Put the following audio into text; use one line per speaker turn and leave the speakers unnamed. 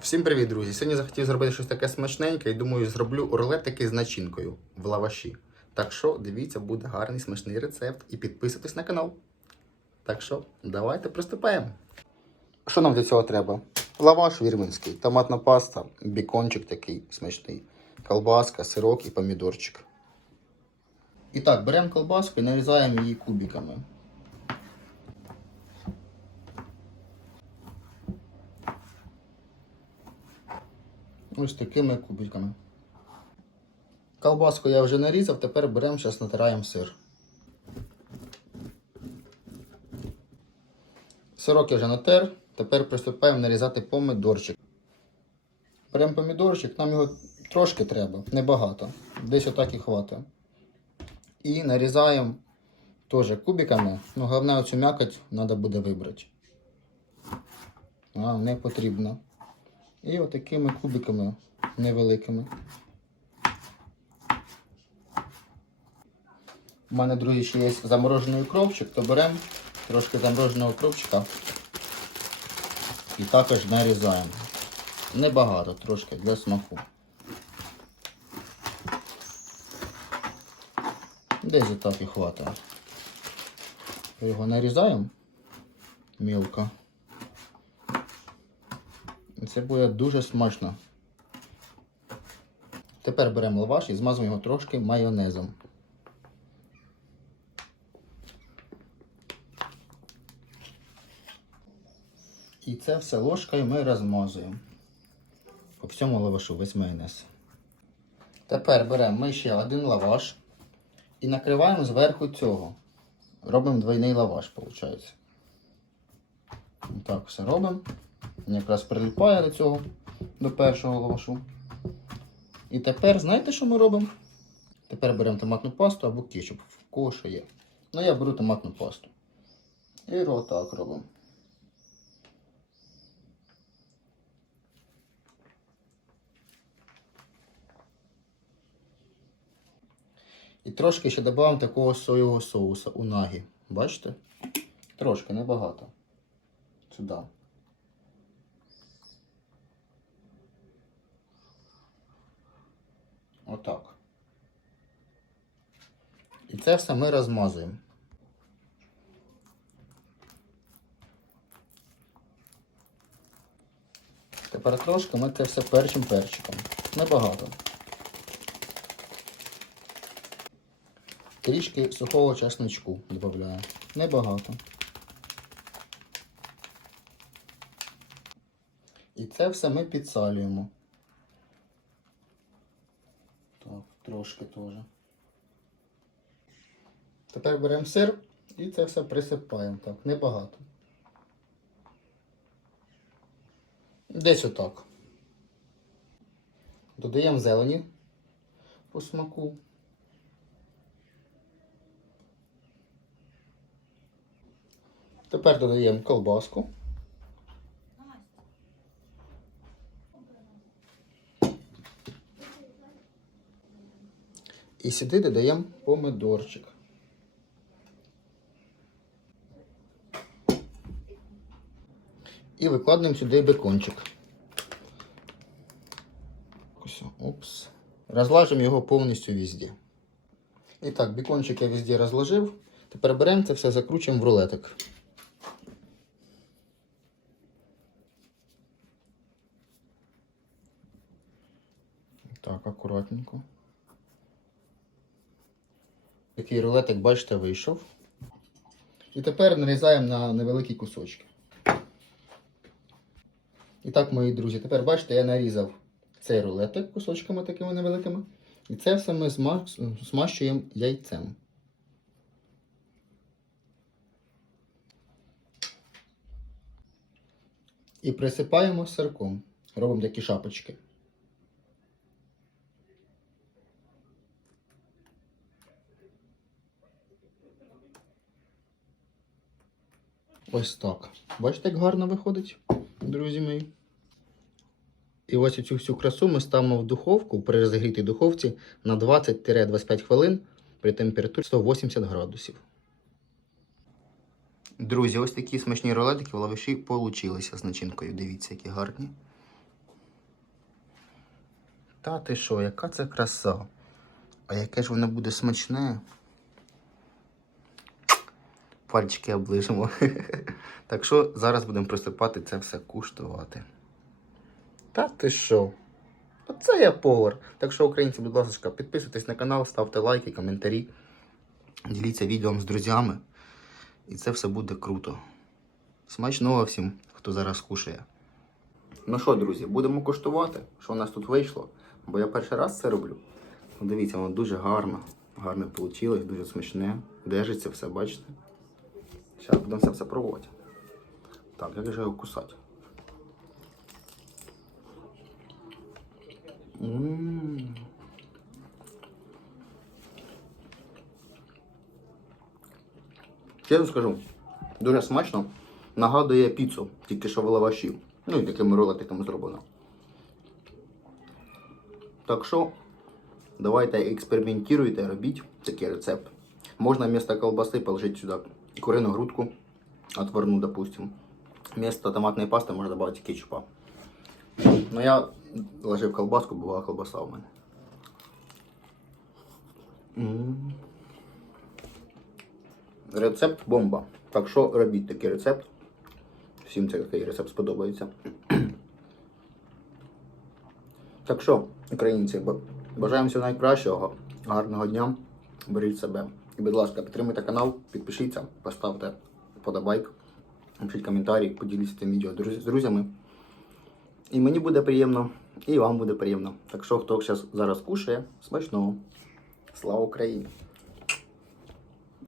Всім привіт, друзі! Сьогодні захотів зробити щось таке смачненьке і думаю, зроблю рулетики з начинкою в лаваші. Так що дивіться, буде гарний смачний рецепт і підписуйтесь на канал. Так що, давайте приступаємо. Що нам для цього треба? Лаваш вірменський, томатна паста, бікончик такий смачний, колбаска, сирок і помідорчик. І так, беремо колбаску і нарізаємо її кубиками. Ось такими кубиками. Колбаску я вже нарізав, тепер беремо, зараз натираємо сир. Сирок я вже натер, тепер приступаємо нарізати помидорчик. Беремо помідорчик, нам його трошки треба, небагато. Десь отак і хватить. І нарізаємо теж кубиками, ну головне оцю м'якоть треба буде вибрати. А, не потрібно. І отакими кубиками невеликими. У мене, друзі, ще є заморожений укропчик, то беремо трошки замороженого укропчика і також нарізаємо. Небагато, трошки для смаку. Десь і так і хватить. Його нарізаємо мілко. Це буде дуже смачно. Тепер беремо лаваш і змазуємо його трошки майонезом. І це все ложкою ми розмазуємо. По всьому лавашу весь майонез. Тепер беремо ми ще один лаваш і накриваємо зверху цього. Робимо двойний лаваш, виходить. Так, все робимо. Він якраз приліпає до цього, до першого лавашу. І тепер, знаєте, що ми робимо? Тепер беремо томатну пасту або кетчуп, в кого що є. Ну, я беру томатну пасту. І отак робимо. І трошки ще додаємо такого соєвого соуса у нагі. Бачите? Трошки, небагато. Сюди. Отак. І це все ми розмазуємо. Тепер трошки ми це все перчим перчиком. Небагато. Трішки сухого чесночку додаю. Небагато. І це все ми підсалюємо. Так, трошки теж. Тепер беремо сир і це все присипаємо. Так, небагато. Десь отак. Додаємо зелені по смаку. Тепер додаємо колбаску. І сюди додаємо помидорчик. І викладаємо сюди бекончик. Ось. Розлажимо його повністю везде. І так, бекончик я везде розложив. Тепер беремо це все, закручуємо в рулетик. Так, акуратненько. Такий рулетик, бачите, вийшов. І тепер нарізаємо на невеликі кусочки. І так, мої друзі, тепер бачите, я нарізав цей рулетик кусочками такими невеликими. І це все ми змащуємо яйцем. І присипаємо сирком. Робимо такі шапочки. Ось так. Бачите, як гарно виходить, друзі мої. І ось цю всю красу ми ставимо в духовку при розігрітій духовці на 20-25 хвилин при температурі 180 градусів. Друзі, ось такі смачні рулетики в лаваші получилися з начинкою. Дивіться, які гарні. Та ти що, яка це краса? А яке ж воно буде смачне? Пальчики оближимо. так що зараз будемо приступати це все куштувати. Та ти що? Оце я повар. Так що, українці, будь ласка, підписуйтесь на канал, ставте лайки, коментарі, діліться відео з друзями. І це все буде круто. Смачного всім, хто зараз кушає. Ну що, друзі, будемо куштувати, що у нас тут вийшло. Бо я перший раз це роблю. Ну, Дивіться, воно дуже гарно. Гарно вийшло, дуже смачне. Держиться все, бачите? Зараз будемо це все пробувати. Так, як же його кусати? М. Чесно скажу, дуже смачно. Нагадує піцу, тільки що в лаваші. Ну і такими ролетиками зроблено. Так що, давайте експериментуйте, робіть такий рецепт. Можна вместо колбаси положить сюда куриную грудку, отварну, допустим. Вместо томатной пасты можно добавить кетчупа. Но я ложив колбаску, була колбаса у мене. Рецепт бомба. Так що робіть такий рецепт. Всім цей такий рецепт сподобається. Так що, українці, бажаємо всього найкращого, гарного дня, беріть себе. І, будь ласка, підтримуйте канал, підпишіться, поставте подобайк, напишіть коментарі, поділіться цим відео з друзями. І мені буде приємно, і вам буде приємно. Так що, хто зараз кушає, смачного. Слава Україні!